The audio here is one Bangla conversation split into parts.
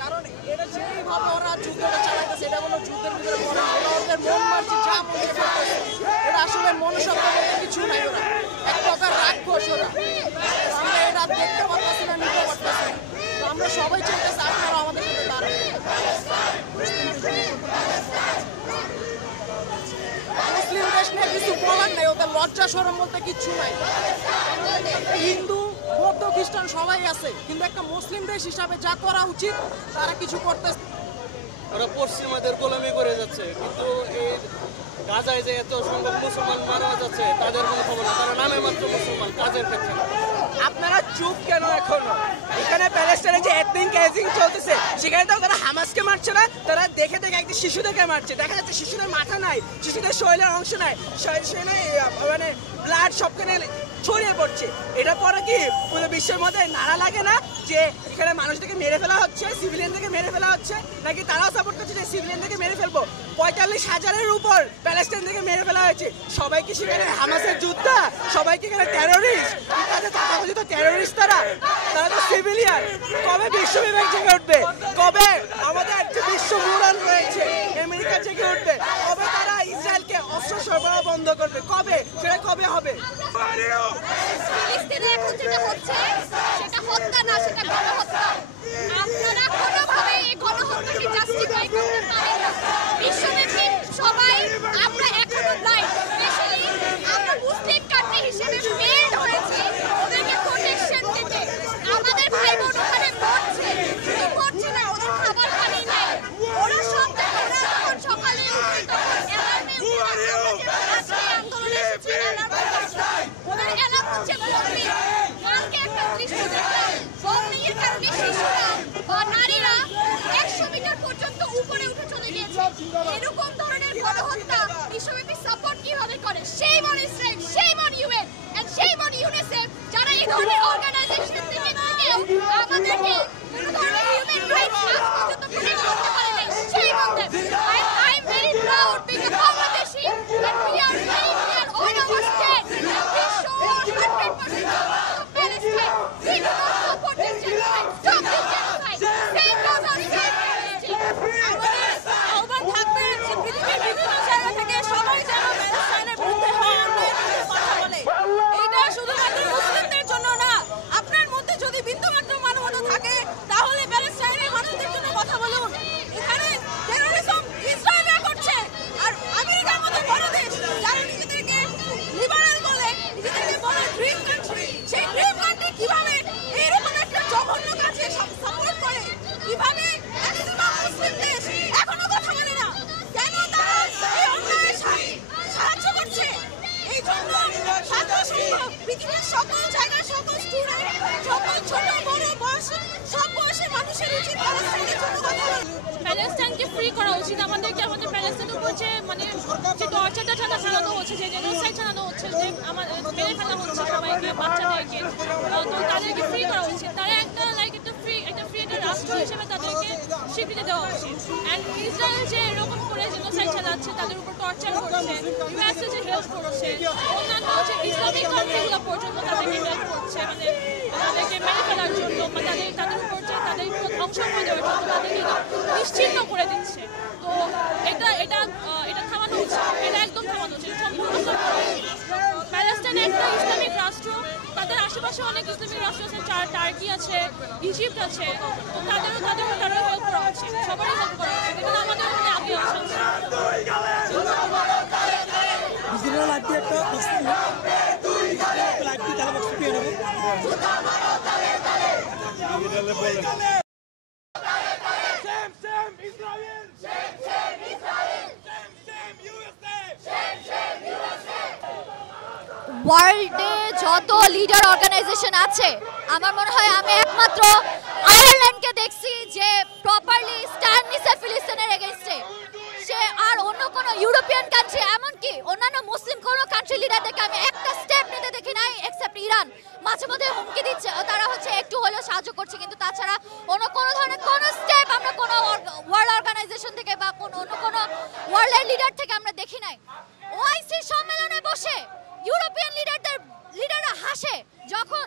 কারণ এটা যেভাবে ওরা যুদ্ধটা চালাইতেছে এটা কোনো যুদ্ধের ভিতরে পড়ে ওদের মন মারছে যা মনে করতেছে এটা আসলে মনুষ্যত্ব বলতে কিছু নাই ওরা এক প্রকার রাক্ষস ওরা আমরা এটা দেখতে পারতেছি না নিতে পারতেছি তো আমরা সবাই চাইতেছি আপনারা আমাদের সাথে দাঁড়ান মুসলিম দেশ নিয়ে কিছু বলার নেই ওদের লজ্জা শরম বলতে কিচ্ছু নাই হিন্দু বৌদ্ধ খ্রিস্টান সবাই আছে কিন্তু একটা মুসলিম দেশ হিসাবে যা করা উচিত তারা কিছু করতেছে ওরা পশ্চিমাদের গোলামি করে যাচ্ছে কিন্তু এই গাজায় যে এত সংখ্যক মুসলমান মারা যাচ্ছে তাদের কোনো খবর না তারা নামে মাত্র মুসলমান কাজের ক্ষেত্রে আপনারা চুপ কেন এখনো এখানে প্যালেস্টাইনে যে এথনিক ক্লিনজিং চলতেছে সেখানে তো তারা হামাসকে মারছে না তারা দেখে দেখে একটা শিশুদেরকে মারছে দেখা যাচ্ছে শিশুদের মাথা নাই শিশুদের শরীরের অংশ নাই মানে ব্লাড সবখানে ছড়িয়ে পড়ছে এটা পরে কি পুরো বিশ্বের মধ্যে নাড়া লাগে না যে এখানে মানুষদেরকে মেরে ফেলা হচ্ছে সিভিলিয়ানদেরকে মেরে ফেলা হচ্ছে নাকি তারাও সাপোর্ট করছে যে সিভিলিয়ানদেরকে মেরে ফেলবো ৪৫,০০০-এর উপর প্যালেস্টাইন থেকে মেরে ফেলা হয়েছে সবাই কি সেখানে হামাসের যোদ্ধা সবাই কি এখানে টেরোরিস্ট তথাকথিত টেরোরিস্ট তারা তো সিভিলিয়ান কবে বিশ্ব বিবেক জেগে উঠবে কবে আমাদের একটা বিশ্ব মুরান রয়েছে আমেরিকা জেগে উঠবে কবে তারা ইসরায়েলকে অস্ত্র সরবরাহ বন্ধ করবে কবে সেটা কবে হবে ফিলিস্তিনে এখন যেটা হচ্ছে সেটা হত্যা না সেটা গণহত্যা আপনারা কোনোভাবে এই গণহত্যাকে জাস্টিফাই করতে পারেন না বিশ্বব্যাপী সবাই আমরা এখনো ব্লাইন্ড স্পেশালি আমরা মুসলিম কান্ট্রি হিসেবে ফেল্ড হয়েছি ওদেরকে প্রোটেকশন দিতে আমাদের ভাই বোন ওখানে মরছে শুধু মরছে না ওদের খাবার পানি নেই ওরা সব ওরা যখন সকালে উঠে তখন অ্যালার্মে উঠে আজকে আন্দোলনে এসেছে ওদের অ্যালার্ম হচ্ছে বলবি কালকে একটা দৃশ্য দেখলাম বম্বিংয়ের কারণে শিশুরা বা নারীরা 100 মিটার পর্যন্ত উপরে উঠে চলে গিয়েছে এরকম ধরনের গণহত্যা বিশ্বব্যাপী সাপোর্ট কিভাবে করে shame on Israel shame on UN and shame on UNICEF যারা এই ধরনের অর্গানাইজেশন থেকে আমাদেরকে কোনো ধরনের হিউম্যান রাইটস আজ পর্যন্ত প্রোটেক্ট করতে পারে নাই shame on them I am very proud being a Bangladeshi that we are saying we are on our stand and we show 100% of Palestine we do not support this genocide stop this genocide same goes on Israel আমাদের আহ্বান থাকবে যে পৃথিবীর বিভিন্ন জায়গা থেকে সবাই যেন প্যালেস্টাইনের বিরুদ্ধে কথা বলে এইটা শুধুমাত্র মুসলিমদের জন্য না আপনার মধ্যে যদি বিন্দুমাত্র মানবতা থাকে তাহলে প্যালেস্টাইনের মানুষদের জন্য কথা বলুন এখানে টেরোরিজম ইসরায়েলরা করছে আর আমেরিকার মতো বড় দেশ যারা নিজেদেরকে লিবারাল বলে নিজেদেরকে বলে ড্রিম কান্ট্রি সেই ড্রিম কান্ট্রি কিভাবে এইরকম একটা জঘন্য কাজে সাপোর্ট করে কিভাবে মুসলিম দেশ এখনো কথা বলে না কেন তারা এই অন্যায় সাহায্য করছে এই জন্য ছাত্র সংঘ পৃথিবীর সকল জায়গায় সকল স্টুডেন্ট সকল ছোট বড় বয়স সব বয়সের মানুষের উচিত প্যালেস্টাইনের জন্য কথা বলা প্যালেস্টাইনকে ফ্রি করা উচিত আমাদেরকে আমাদের প্যালেস্টাইনের উপর যে মানে যে টর্চারটা চালানো হচ্ছে যে জেনোসাইড চালানো হচ্ছে যে আমাদের মেরে ফেলা হচ্ছে সবাইকে বাচ্চাদেরকে তো তাদেরকে ফ্রি করা উচিত তারা একটা লাইক একটা ফ্রি একটা রাষ্ট্র হিসেবে তাদেরকে স্বীকৃতি দেওয়া উচিত অ্যান্ড ইসরায়েল যে এরকম করে জেনোসাইড চালাচ্ছে, তাদের উপর টর্চার করছে, ইউএসএ যে হেল্প করছে, অন্যান্য হচ্ছে ইসলামিক কান্ট্রিগুলো পর্যন্ত তাদেরকে হেল্প করছে, মানে তাদেরকে মেরে ফেলার জন্য বা তাদের উপর যে তাদের উপর ধ্বংস করে দেওয়ার জন্য তাদেরকে নিশ্চিহ্ন করে দিচ্ছে। তো এটা থামানো উচিত, এটা একদম থামানো উচিত, সম্পূর্ণ করা উচিত। প্যালেস্টাইন একটা ইসলামিক রাষ্ট্র, তাদের আশেপাশে অনেক ইসলামিক রাষ্ট্র আছে, টার্কি আছে, ইজিপ্ট আছে, তো তাদেরও হেল্প করা উচিত, সবারই হেল্প করা উচিত, এখানে আমাদের ওখানে আগে আসা উচিত। ওয়ার্ল্ডে যত লিডার অর্গানাইজেশন আছে আমার মনে হয় আমি একমাত্র আয়ারল্যান্ডকে দেখছি যে প্রপারলি স্ট্যান্ড নিছে ফিলিস্তিনের এগেইনস্টে। সে আর অন্য কোনো ইউরোপিয়ান কান্ট্রি, এমনকি অন্যান্য মুসলিম কোনো কান্ট্রি লিডারদেরকে আমি একটা স্টেপ নিতে দেখি নাই, এক্সেপ্ট ইরান। মাঝে মধ্যে হুমকি দিচ্ছে, তারা হচ্ছে একটু হলেও সাহায্য করছে, কিন্তু তাছাড়া অন্য কোনো ধরনের কোনো স্টেপ আমরা কোনো ওয়ার্ল্ড অর্গানাইজেশন থেকে বা অন্য কোনো ওয়ার্ল্ডের লিডার থেকে আমরা দেখি নাই। ওআইসি সম্মেলনে বসে ইউরোপিয়ান লিডাররা হাসে যখন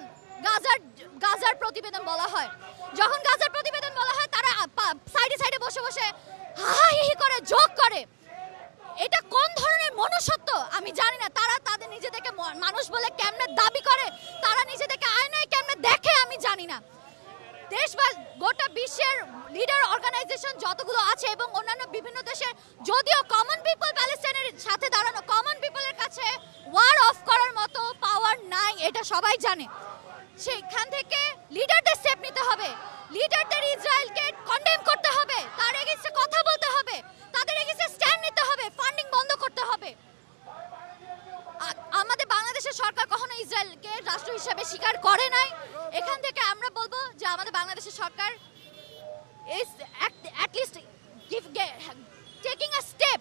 গাজার প্রতিবেদন বলা হয়, তারা সাইডে বসে বসে হাহি করে জোক করে। এটা কোন ধরনের মনুষ্যত্ব আমি জানি না। তারা তাদের নিজেদেরকে মানুষ বলে কেমনে দাবি করে, তারা নিজেদেরকে আয়নায় কেমনে দেখে আমি জানি না। দেশ বা গোটা বিশ্বের লিডার অর্গানাইজেশন যতগুলো আছে এবং অন্যান্য বিভিন্ন দেশের, যদিও কমন পিপল প্যালেস্টাইনের সাথে দাঁড়ানো, কমন পিপলের কাছে ওয়ার অফ করার মতো পাওয়ার নাই, এটা সবাই জানে। সেখান থেকে লিডারদের স্টেপ নিতে হবে, লিডারদের ইসরায়েলকে কন্ডেম করতে হবে, তার এগেইনস্টে কথা বলতে হবে, তাদের এগেইনস্টে স্ট্যান্ড নিতে হবে, ফান্ডিং বন্ধ করতে হবে। আমাদের বাংলাদেশের সরকার কখনো ইসরায়েলকে রাষ্ট্র হিসেবে স্বীকার করে নাই। এখান থেকে আমরা বলবো যে আমাদের বাংলাদেশের সরকার is at least taking a step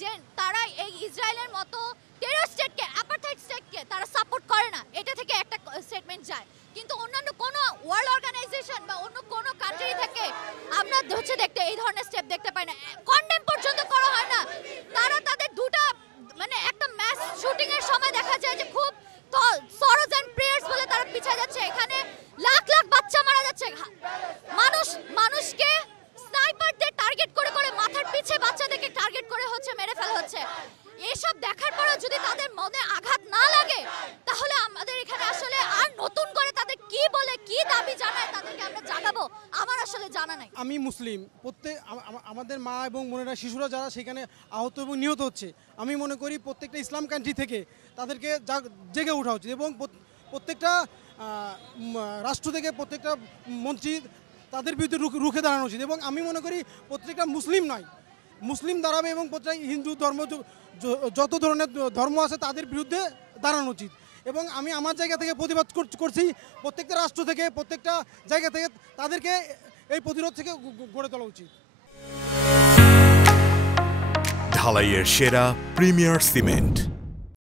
যে তারা এই ইসরায়েলের মতো টেরর স্টেটকে, অ্যাপার্থাইড স্টেটকে তারা সাপোর্ট করে না, এটা থেকে একটা স্টেটমেন্ট যায়। কিন্তু অন্যান্য কোনো ওয়ার্ল্ড অর্গানাইজেশন বা অন্য কোনো কান্ট্রি থেকে আমরা হচ্ছে দেখতে এই ধরনের স্টেপ দেখতে পাই না, কন্ডেম পর্যন্ত করা হয় না। তারা তাদের মানে একটা ম্যাস শুটিং এর সময় দেখা যায় যে খুব সরজ এন্ড প্রেয়ার্স বলে তারা পিছিয়ে যাচ্ছে। এখানে লাখ লাখ বাচ্চা মারা যাচ্ছে, মানুষকে স্নাইপারদের টার্গেট করে মাথার পিছে বাচ্চাদেরকে টার্গেট করে হচ্ছে মেরে ফেলা হচ্ছে। এসব দেখার পরেও যদি তাদের মনে আঘাত না লাগে, তাহলে আমাদের এখানে আসলে আর নতুন করে তাদের কি বলে কি দাবি জানায় তাদেরকে আমরা জানাবো, আমার আসলে জানা নাই। আমি মুসলিম, আমাদের মা এবং বোনেরা, শিশুরা যারা সেখানে আহত এবং নিহত হচ্ছে, আমি মনে করি প্রত্যেকটা ইসলাম কান্ট্রি থেকে তাদেরকে জেগে ওঠা উচিত এবং প্রত্যেকটা রাষ্ট্র থেকে প্রত্যেকটা মন্ত্রী তাদের বিরুদ্ধে রুখে দাঁড়ানো উচিত। এবং আমি মনে করি প্রত্যেকটা মুসলিম দাঁড়াবে এবং প্রত্যেকটা হিন্দু ধর্ম, যত ধরনের ধর্ম আছে তাদের বিরুদ্ধে দাঁড়ানো উচিত। এবং আমি আমার জায়গা থেকে প্রতিবাদ করছি, প্রত্যেকটা রাষ্ট্র থেকে, প্রত্যেকটা জায়গা থেকে তাদেরকে এই প্রতিরোধ থেকে গড়ে তোলা উচিত। ঢালাইয়ের সেরা প্রিমিয়ার সিমেন্ট।